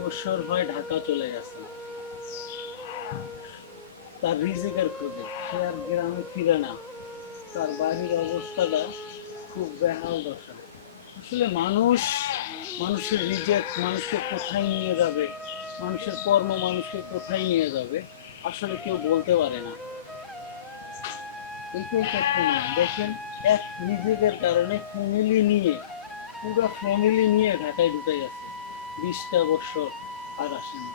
বছর হয় ঢাকা চলে গেছে তার রিজিকের খোঁজে, সে আর গ্রামে ফিরে না। তার বাড়ির অবস্থাটা খুব বেহাল দশা। আসলে মানুষের রিজেক্ট মানুষকে কোথায় নিয়ে যাবে, মানুষের কর্ম মানুষকে কোথায় নিয়ে যাবে, আসলে কেউ বলতে পারে না। এইটাই সত্য না, দেখেন, এক রিজেক্টের কারণে পুরো ফ্যামিলি নিয়ে ঢাকায় ঢুকে গেছে, 20টা বছর আর আসেনি।